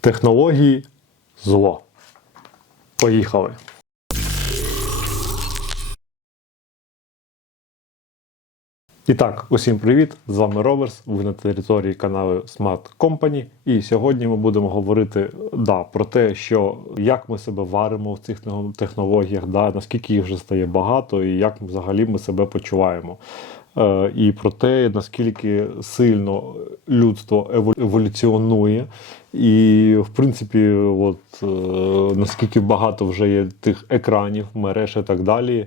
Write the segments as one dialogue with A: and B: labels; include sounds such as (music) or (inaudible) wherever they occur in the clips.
A: Технології зло. Поїхали. І так, усім привіт! З вами Роверс. Ви на території каналу Smart Company. І сьогодні ми будемо говорити да, про те, що як ми себе варимо в цих технологіях, да, наскільки їх вже стає багато, і як взагалі ми себе почуваємо. Е, і про те, наскільки сильно людство еволюціонує, і в принципі, от е, наскільки багато вже є тих екранів, мереж і так далі.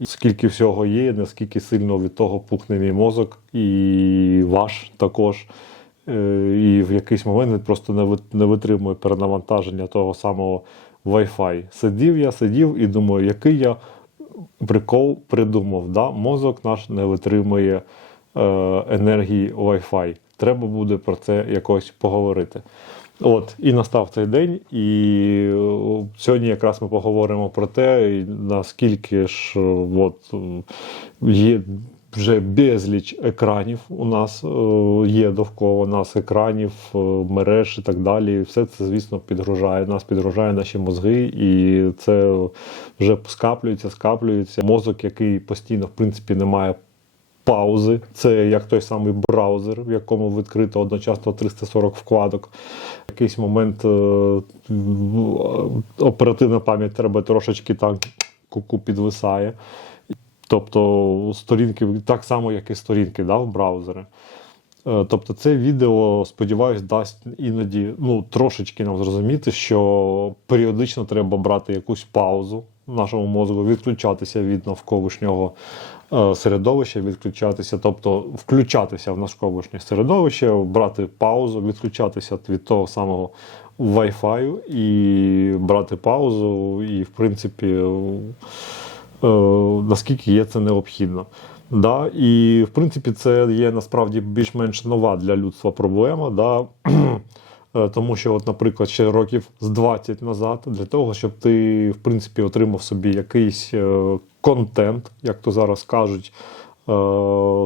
A: І скільки всього є, наскільки сильно від того пухне мій мозок, і ваш також. Е, І в якийсь момент він просто не витримує перенавантаження того самого Wi-Fi. Сидів я, сидів і думаю, який я прикол придумав. Да? Мозок наш не витримує е, енергії Wi-Fi. Треба буде про це якось поговорити. От, і настав цей день, і е, сьогодні якраз ми поговоримо про те, наскільки ж е, от, є вже безліч екранів у нас е, є довкола нас екранів, мереж і так далі. Все це, звісно, підгружає нас, підгружає наші мозги, і це вже скаплюється, скаплюється. Мозок, який постійно, в принципі, не має паузи. Це як той самий браузер, в якому відкрито одночасно 340 вкладок. В якийсь момент е, оперативна пам'ять треба трошечки так куку підвисає. Тобто сторінки так само, як і сторінки да, в браузері. Е, Тобто це відео, сподіваюсь, дасть іноді ну, трошечки нам зрозуміти, що періодично треба брати якусь паузу нашому мозку, відключатися від навколишнього е, середовища, відключатися, тобто включатися в навколишнє середовище, брати паузу, відключатися від того самого Wi-Fi і брати паузу, і, в принципі, е, наскільки є це необхідно. Да, і в принципі це є насправді більш-менш нова для людства проблема. Да? Е, Тому що, от, наприклад, ще років з 20 назад, для того, щоб ти в принципі отримав собі якийсь е, контент, як то зараз кажуть, е,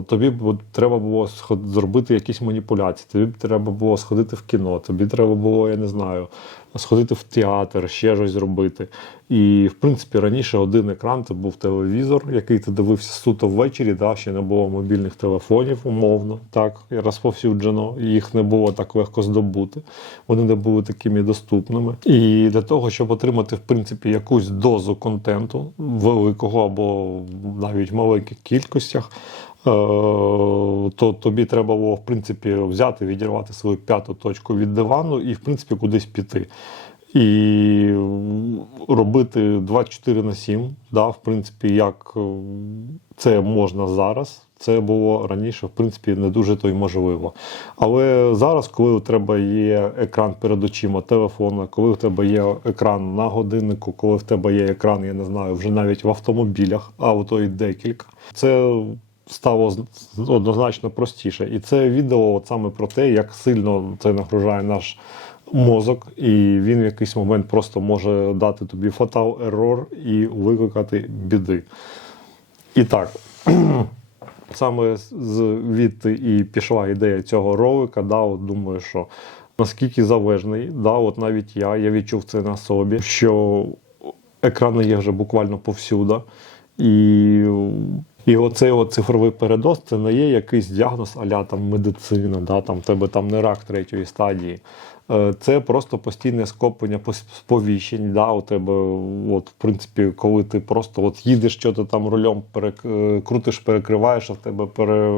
A: тобі треба було зробити якісь маніпуляції, тобі треба було сходити в кіно, тобі треба було, я не знаю, сходити в театр, ще щось зробити. І, в принципі, раніше один екран це був телевізор, який ти дивився суто ввечері, да, ще не було мобільних телефонів, умовно, так, розповсюджено, їх не було так легко здобути. Вони не були такими доступними. І для того, щоб отримати, в принципі, якусь дозу контенту великого або навіть маленьких кількостях. Е, То тобі треба було в принципі взяти, відірвати свою п'яту точку від дивану і в принципі кудись піти. І робити 24 на 7, да, в принципі, як е, це можна зараз. Це було раніше, в принципі, не дуже то й можливо. Але зараз, коли у тебе є екран перед очима телефона, коли у тебе є екран на годиннику, коли в тебе є екран, я не знаю, вже навіть в автомобілях, авто і декілька, це стало однозначно простіше. І це відео от саме про те, як сильно це нагружає наш мозок, і він в якийсь момент просто може дати тобі фатал ерор і викликати біди. І так, (clears throat) саме звідти і пішла ідея цього ролика. Да, от думаю, що наскільки залежний, да, от навіть я, я відчув це на собі, що екрани є вже буквально повсюди. І, і оцей от цифровий передоз це не є якийсь діагноз аля там медицина, да, там тебе там не рак третьої стадії. Е, Це просто постійне скоплення сповіщень. Да, у тебе, от, в принципі, коли ти просто от їдеш, що ти там рулем перек... е, крутиш, перекриваєш, а в тебе пере...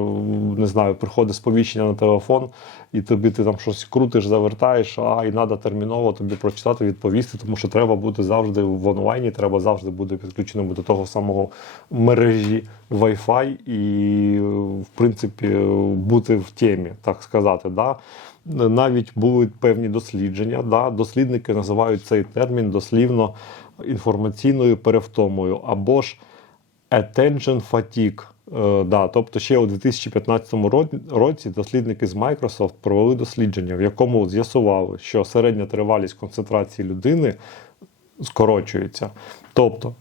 A: не знаю, приходить сповіщення на телефон, і тобі ти там щось крутиш, завертаєш, а і треба терміново тобі прочитати, відповісти, тому що треба бути завжди в онлайні, треба завжди бути підключеним до того самого мережі Wi-Fi і, в принципі, бути в темі, так сказати. Да? Навіть були певні дослідження. Да? Дослідники називають цей термін дослівно інформаційною перевтомою або ж attention fatigue. Е, да, тобто ще у 2015 році дослідники з Microsoft провели дослідження, в якому з'ясували, що середня тривалість концентрації людини скорочується. Тобто,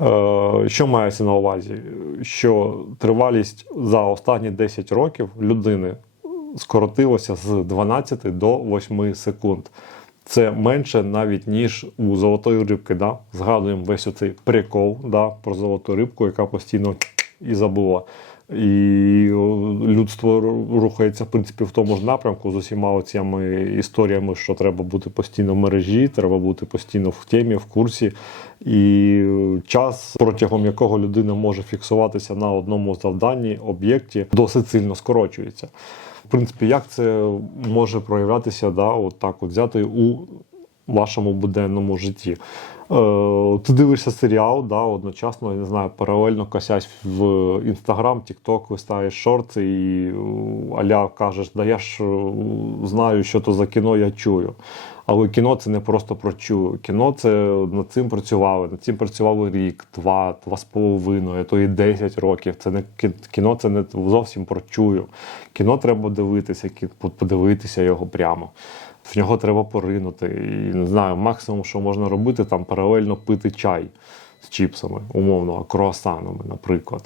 A: е, що мається на увазі? Що тривалість за останні 10 років людини скоротилася з 12 до 8 секунд. це менше навіть ніж у золотої рибки. Да? Згадуємо весь оцей прикол да, про золоту рибку, яка постійно і забула. І людство рухається в принципі в тому ж напрямку з усіма цими історіями, що треба бути постійно в мережі, треба бути постійно в темі, в курсі. І час, протягом якого людина може фіксуватися на одному завданні, об'єкті, досить сильно скорочується. В принципі, як це може проявлятися, да, от так от взяти у вашому буденному житті. Е, ти дивишся серіал, да, одночасно, я не знаю, паралельно косясь в Інстаграм, Тікток, виставиш шорти і е, аля кажеш, да я ж е, знаю, що то за кіно я чую. Але кіно це не просто про чую. Кіно це над цим працювали. Над цим працювали рік, два, два з половиною, то і 10 років. Це не кіно, це не зовсім про чую. Кіно треба дивитися, подивитися його прямо. В нього треба поринути. І не знаю, максимум, що можна робити, там паралельно пити чай з чіпсами, умовно, круасанами, наприклад.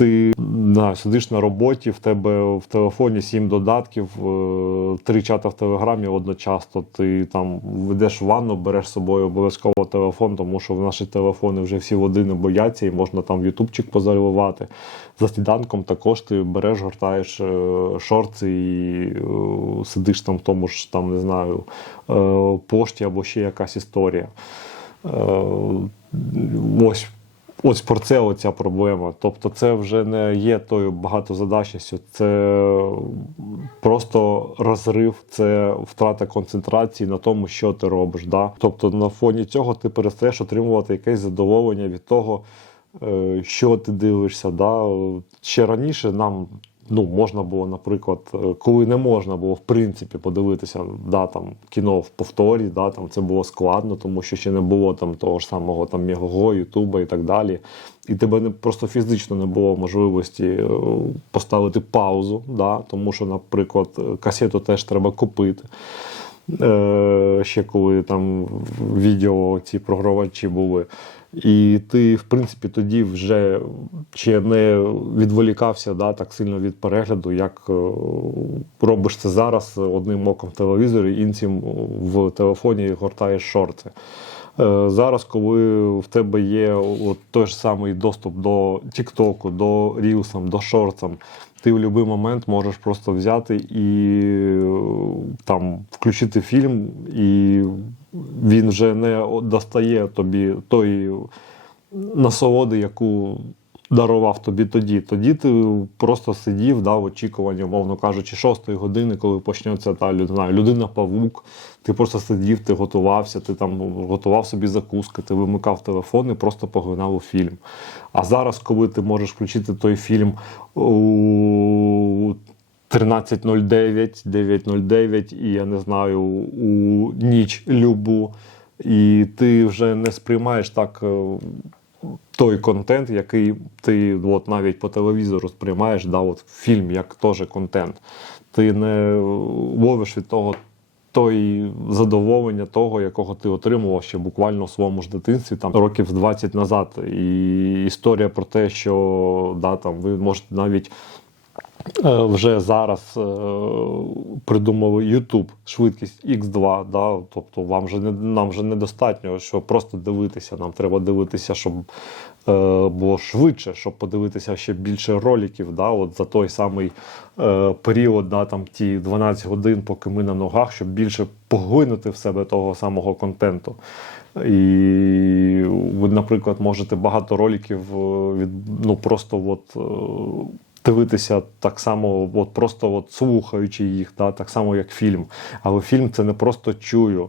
A: Ти да, сидиш на роботі, в тебе в телефоні сім додатків, е, три чата в телеграмі одночасно. Ти там ведеш ванну, береш з собою обов'язково телефон, тому що в наші телефони вже всі води не бояться, і можна там ютубчик позаливати. За сніданком також ти береш, гортаєш е, шорти і е, сидиш там в тому ж там, не знаю, пошті або ще якась історія. Ось Ось про це оця проблема. Тобто, це вже не є тою багатозадачністю, це просто розрив, це втрата концентрації на тому, що ти робиш. Да? Тобто, на фоні цього ти перестаєш отримувати якесь задоволення від того, е, що ти дивишся. Да? Ще раніше нам. Ну, можна було, наприклад, е, коли не можна було в принципі подивитися да, там, кіно в повторі, да, там, це було складно, тому що ще не було там того ж самого там Мігого, Ютуба і так далі. І тебе не просто фізично не було можливості е, поставити паузу, да, тому що, наприклад, касету теж треба купити. Е, ще коли там відео ці програвачі були. І ти, в принципі, тоді вже ще не відволікався да, так сильно від перегляду, як е, робиш це зараз одним оком в телевізорі, іншим в телефоні гортаєш шорти. Е, Зараз, коли в тебе є от той ж самий доступ до Тіктоку, до Рілсам, до шортам, ти в будь-який момент можеш просто взяти і е, там включити фільм, і він вже не достає тобі тої насолоди, яку дарував тобі тоді. Тоді ти просто сидів, да, в очікуванні, умовно кажучи, шостої години, коли почнеться та людина павук. Ти просто сидів, ти готувався, ти там готував собі закуски, ти вимикав телефон і просто поглинав у фільм. А зараз, коли ти можеш включити той фільм у 13.09, 9.09, і я не знаю, у ніч любу, і ти вже не сприймаєш так е, той контент, який ти от навіть по телевізору сприймаєш, да, от фільм як теж контент. Ти не ловиш від того той задоволення того, якого ти отримував ще буквально в своєму ж дитинстві, там років з 20 назад. І історія про те, що да, там, ви можете навіть вже зараз е, придумали YouTube, швидкість X2, да, тобто вам вже не, нам вже недостатньо, що просто дивитися. Нам треба дивитися, щоб е, було швидше, щоб подивитися ще більше роликів. Да, от за той самий е, період, да, там ті 12 годин, поки ми на ногах, щоб більше поглинути в себе того самого контенту. І ви, наприклад, можете багато роликів е, від ну просто от. Дивитися так само, от просто от слухаючи їх, да, так само як фільм. Але фільм це не просто чую.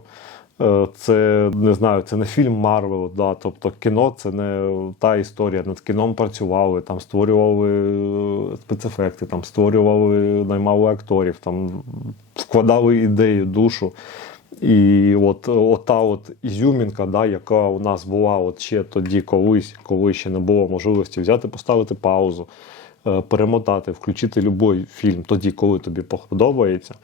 A: Е, Це не знаю, це не фільм Марвел, да, тобто кіно це не та історія. Над кіном працювали, там створювали е, спецефекти, там створювали, наймали акторів, там вкладали ідею, душу. І от, от та от ізюмінка, да, яка у нас була от ще тоді колись, коли ще не було можливості взяти, поставити паузу, перемотати, включити будь-який фільм тоді, коли тобі подобається.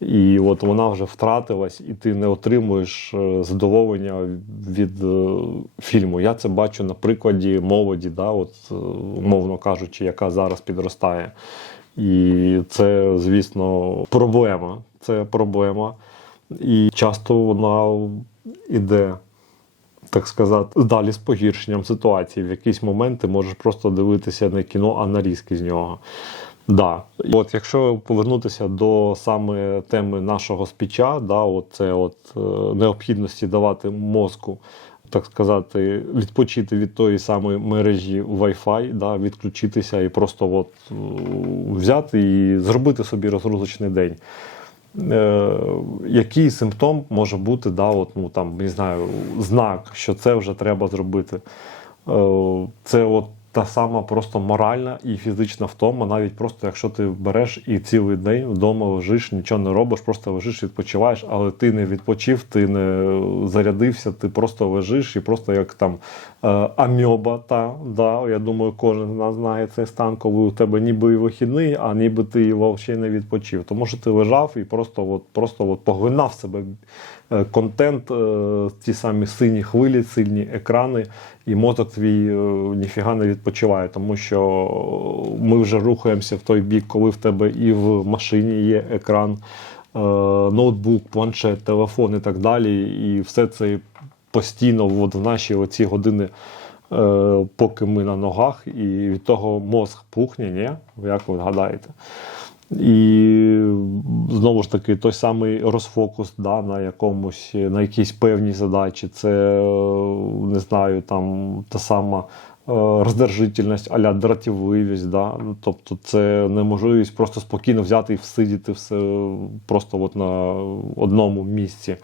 A: І от вона вже втратилась, і ти не отримуєш е, задоволення від е, фільму. Я це бачу на прикладі молоді, да, от, е, умовно кажучи, яка зараз підростає. І це, звісно, проблема. Це проблема. і часто вона іде. Так сказати, далі з погіршенням ситуації. В якісь моменти можеш просто дивитися не кіно, а нарізки з нього. Да. От якщо повернутися до саме теми нашого спіча, да, от це от е, необхідності давати мозку, так сказати, відпочити від тої самої мережі Wi-Fi, да, відключитися і просто от, е, взяти і зробити собі розгрузочний день. Е, який симптом може бути, да, от, ну, там, не знаю, знак, що це вже треба зробити. Е, це от та сама просто моральна і фізична втома, навіть просто якщо ти береш і цілий день вдома лежиш, нічого не робиш, просто лежиш, відпочиваєш, але ти не відпочив, ти не зарядився, ти просто лежиш і просто як там е, амьоба. Та, да, я думаю, кожен з нас знає цей стан, коли у тебе ніби і вихідний, а ніби ти його ще не відпочив. Тому що ти лежав і просто от, просто от поглинав себе контент, е, ті самі сині хвилі, сильні екрани, і мозок твій е, ніфіга не відпочиває, тому що ми вже рухаємося в той бік, коли в тебе і в машині є екран, е, ноутбук, планшет, телефон і так далі. І все це постійно от в наші оці години. е, Поки ми на ногах, і від того мозг пухне, ні? як ви гадаєте? І знову ж таки, той самий розфокус да, на якомусь, на якійсь певній задачі, це е, не знаю, там та сама е, роздержительність, аля дратівливість. Да? Тобто це неможливість просто спокійно взяти і всидіти все просто от на одному місці.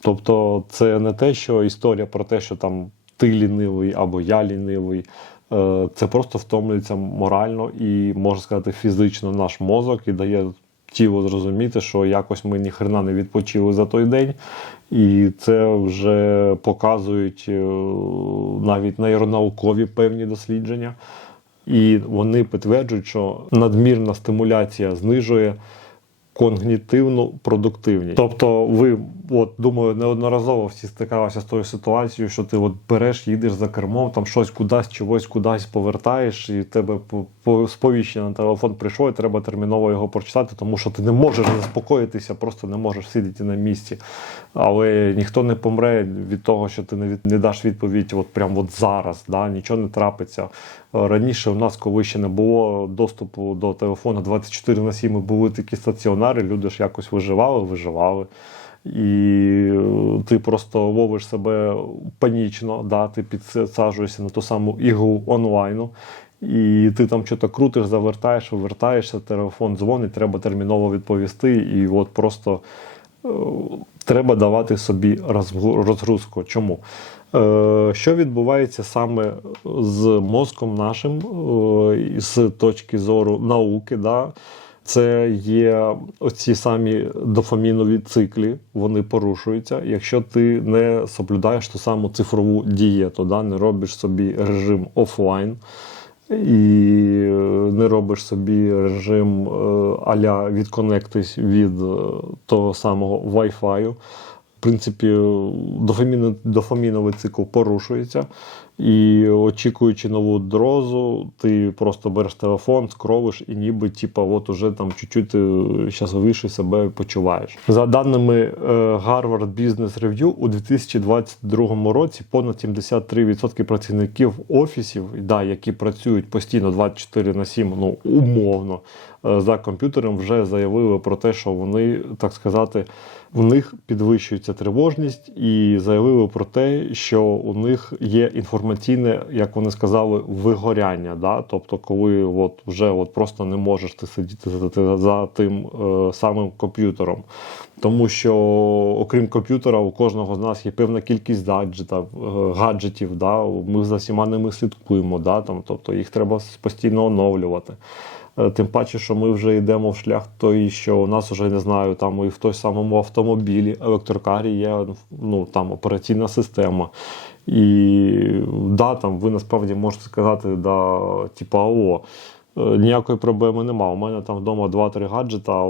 A: Тобто, це не те, що історія про те, що там ти лінивий або я лінивий. Е, Це просто втомлюється морально і, можна сказати, фізично наш мозок і дає тіло зрозуміти, що якось ми ніхрена не відпочили за той день. І це вже показують е, навіть нейронаукові певні дослідження. І вони підтверджують, що надмірна стимуляція знижує когнітивну продуктивність. Тобто, ви, от думаю, неодноразово всі стикалися з тою ситуацією, що ти от береш, їдеш за кермом, там щось кудись, чогось кудись повертаєш, і тебе по- по- сповіщення на телефон прийшло, і треба терміново його прочитати, тому що ти не можеш заспокоїтися, просто не можеш сидіти на місці. Але ніхто не помре від того, що ти не, від, не даш відповідь от прямо от зараз, да? нічого не трапиться. Е, Раніше у нас, коли ще не було доступу до телефона 24 на 7, були такі стаціонари, люди ж якось виживали, виживали. І е, ти просто ловиш себе панічно, да? ти підсаджуєшся на ту саму ігру онлайну. І ти там щось крутиш, завертаєш, вивертаєшся, телефон дзвонить, треба терміново відповісти. І от просто треба давати собі розгрузку. Чому? Е, Що відбувається саме з мозком нашим е, з точки зору науки? Да? Це є оці самі дофамінові циклі, вони порушуються. Якщо ти не соблюдаєш ту саму цифрову дієту, да? не робиш собі режим офлайн і е, не робиш собі режим е, аля відконектись від е, того самого Wi-Fi. В принципі, дофаміновий цикл порушується. І очікуючи нову дозу, ти просто береш телефон, скровиш і ніби типа, от уже там чуть-чуть ти щасливіше себе почуваєш. За даними е, Harvard Business Review, у 2022 році понад 73% працівників офісів, да, які працюють постійно 24 на 7, ну умовно, е, за комп'ютером, вже заявили про те, що вони, так сказати, в них підвищується тривожність, і заявили про те, що у них є інформаційне, як вони сказали, вигоряння. Да? Тобто, коли от вже от просто не можеш ти сидіти за, за тим е, самим комп'ютером. Тому що, окрім комп'ютера, у кожного з нас є певна кількість гаджетів, е, гаджетів да? ми за всіма ними слідкуємо, да? Там, тобто їх треба постійно оновлювати. Е, Тим паче, що ми вже йдемо в шлях той, що у нас вже не знаю, там і в той самому автомобілі, електрокарі є ну, там, операційна система. І да, там ви насправді можете сказати, да, типа, о, Е, Ніякої проблеми нема. У мене там вдома 2-3 гаджета,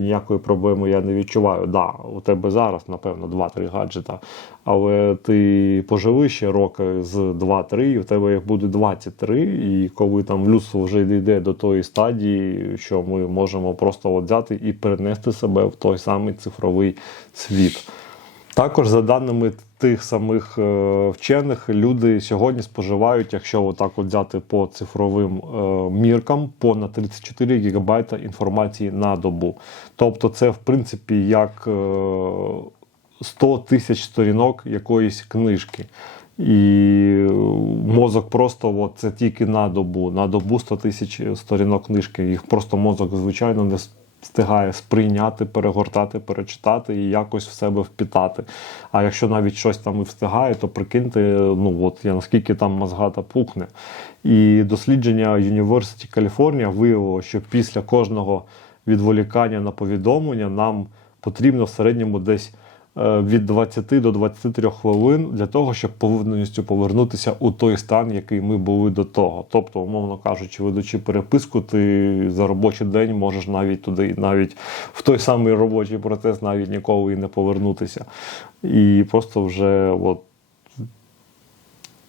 A: ніякої проблеми я не відчуваю. Да, у тебе зараз, напевно, 2-3 гаджета. Але ти поживи ще роки з 2-3, і в тебе їх буде 23. І коли там людство вже йде до тої стадії, що ми можемо просто от взяти і перенести себе в той самий цифровий світ. Також, за даними тих самих е, вчених, люди сьогодні споживають, якщо отак от взяти по цифровим е, міркам, понад 34 ГБ інформації на добу. Тобто, це в принципі як е, 100 тисяч сторінок якоїсь книжки. І мозок просто от, це тільки на добу. На добу 100 тисяч сторінок книжки. Їх просто мозок, звичайно, не встигає сприйняти, перегортати, перечитати і якось в себе впітати. А якщо навіть щось там і встигає, то прикиньте, ну от я наскільки там мозгата пухне. І дослідження University California виявило, що після кожного відволікання на повідомлення нам потрібно в середньому десь від 20 до 23 хвилин для того, щоб повністю повернутися у той стан, який ми були до того. Тобто, умовно кажучи, ведучи переписку, ти за робочий день можеш навіть туди, навіть в той самий робочий процес, навіть ніколи і не повернутися. І просто вже от.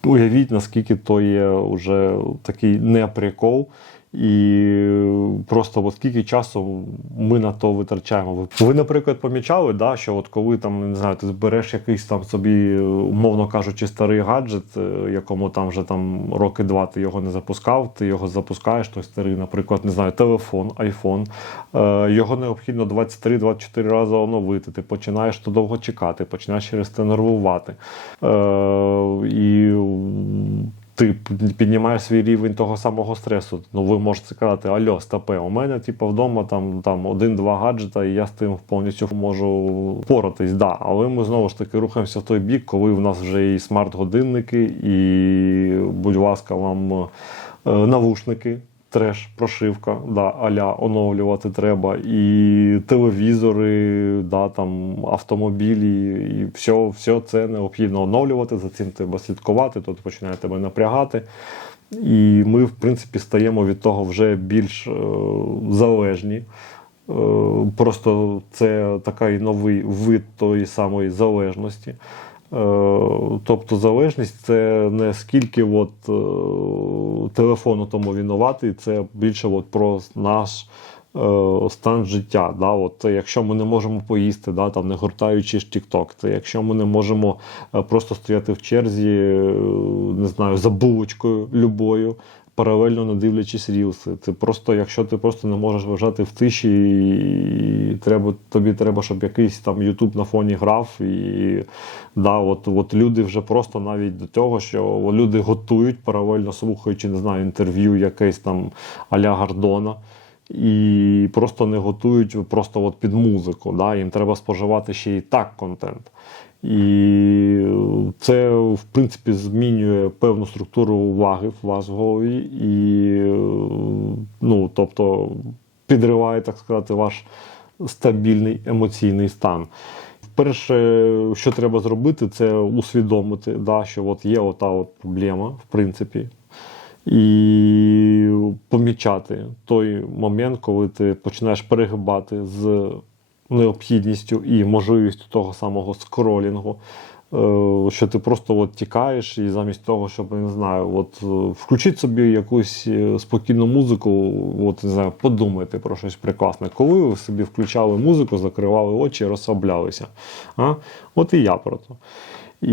A: Уявіть, наскільки то є вже такий не прикол. І просто от скільки часу ми на то витрачаємо. Ви- наприклад, помічали, да, що от коли там не знаю, ти збереш якийсь там собі, умовно кажучи, старий гаджет, е, якому там вже там роки два ти його не запускав, ти його запускаєш, той старий, наприклад, не знаю, телефон, айфон. Е, його необхідно 23-24 рази оновити. Ти починаєш то довго чекати, починаєш через це нервувати. Е, і ти піднімаєш свій рівень того самого стресу. Ну, ви можете сказати, альо, стопе, у мене типу, вдома там, там один-два гаджета, і я з тим повністю можу впоратись. Да. Але ми знову ж таки рухаємося в той бік, коли в нас вже і смарт-годинники, і, будь ласка, вам е, навушники. Треш, прошивка, да, аля оновлювати треба, і телевізори, да, там, автомобілі, і все, все це необхідно оновлювати, за цим треба слідкувати, тут починає тебе напрягати. І ми, в принципі, стаємо від того вже більш е, залежні. Е, просто це такий новий вид тої самої залежності. Е, Тобто залежність це не скільки от, е, телефону тому винуватий, це більше от про наш е, стан життя. Да? От, це якщо ми не можемо поїсти, да, там, не гортаючи ж TikTok, це якщо ми не можемо просто стояти в черзі, не знаю, за булочкою любою. Паралельно не дивлячись рілси. Це просто, якщо ти просто не можеш вважати в тиші, і треба, тобі треба, щоб якийсь там Ютуб на фоні грав. І да, от, от люди вже просто навіть до того, що люди готують, паралельно слухаючи, не знаю, інтерв'ю якесь там Аля Гордона. І просто не готують просто от під музику. Да? Їм треба споживати ще і так контент. І це, в принципі, змінює певну структуру уваги в вас в голові, і, ну, тобто, підриває, так сказати, ваш стабільний емоційний стан. Перше, що треба зробити, це усвідомити, да, що от є ота от проблема, в принципі, і помічати той момент, коли ти починаєш перегибати з необхідністю і можливістю того самого скролінгу. е, Що ти просто от тікаєш, і замість того, щоб не знаю, от включити включіть собі якусь е, спокійну музику, от не знаю, подумайте про щось прекрасне. Коли ви собі включали музику, закривали очі, розслаблялися. А? От і я про то. І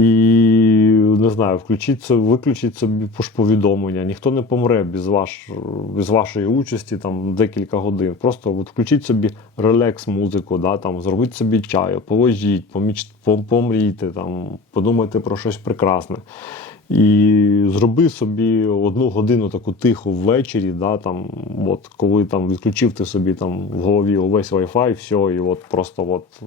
A: не знаю, включіть собі, виключіть собі пуш-повідомлення. Ніхто не помре без, ваш, без вашої участі там декілька годин. Просто от включіть собі релакс-музику, да, там, зробіть собі чаю, положіть, поміч, пом- помрійте, там, подумайте про щось прекрасне. І зроби собі одну годину таку тиху ввечері, да, там, от, коли там відключив ти собі там в голові увесь Wi-Fi, все, і от просто от,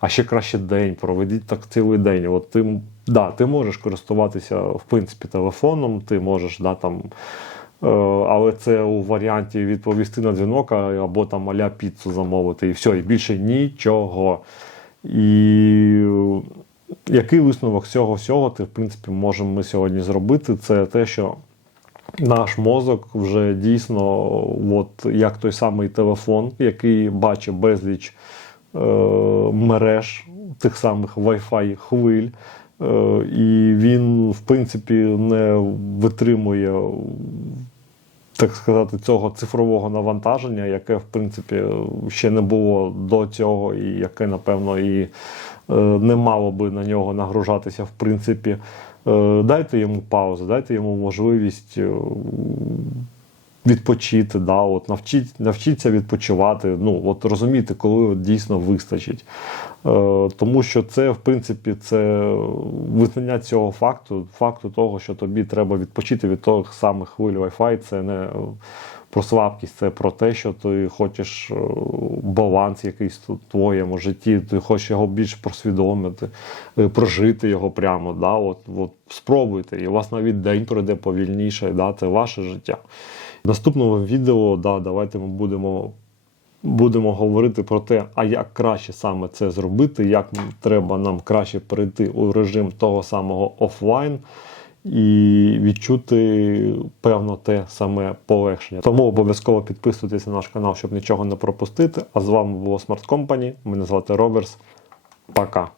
A: а ще краще день, проведіть так цілий день. От ти, да, ти можеш користуватися в принципі телефоном, ти можеш да, там. е, Але це у варіанті відповісти на дзвінок або там аля піцу замовити, і все, і більше нічого. І який висновок цього всього, ти, в принципі, можемо ми сьогодні зробити, це те, що наш мозок вже дійсно, от як той самий телефон, який бачить безліч е, мереж, тих самих Wi-Fi хвиль. Е, і він, в принципі, не витримує, так сказати, цього цифрового навантаження, яке, в принципі, ще не було до цього, і яке, напевно, і е, не мало би на нього нагружатися, в принципі. Е, Дайте йому паузу, дайте йому можливість відпочити, да, от навчіть, навчіться відпочивати. Ну, от розуміти, коли от дійсно вистачить. Е, тому що це, в принципі, це визнання цього факту, факту того, що тобі треба відпочити від того самих хвиль Wi-Fi, це не е, про слабкість, це про те, що ти хочеш е, баланс якийсь в твоєму житті, ти хочеш його більш просвідомити, прожити його прямо. Да? От, от спробуйте, і у вас навіть день пройде повільніше, да? це ваше життя. В наступному відео да, давайте ми будемо будемо говорити про те, а як краще саме це зробити, як треба нам краще перейти у режим того самого офлайн і відчути певно те саме полегшення. Тому обов'язково підписуйтесь на наш канал, щоб нічого не пропустити. А з вами було Smart Company. Мене звати Роверс. Пока.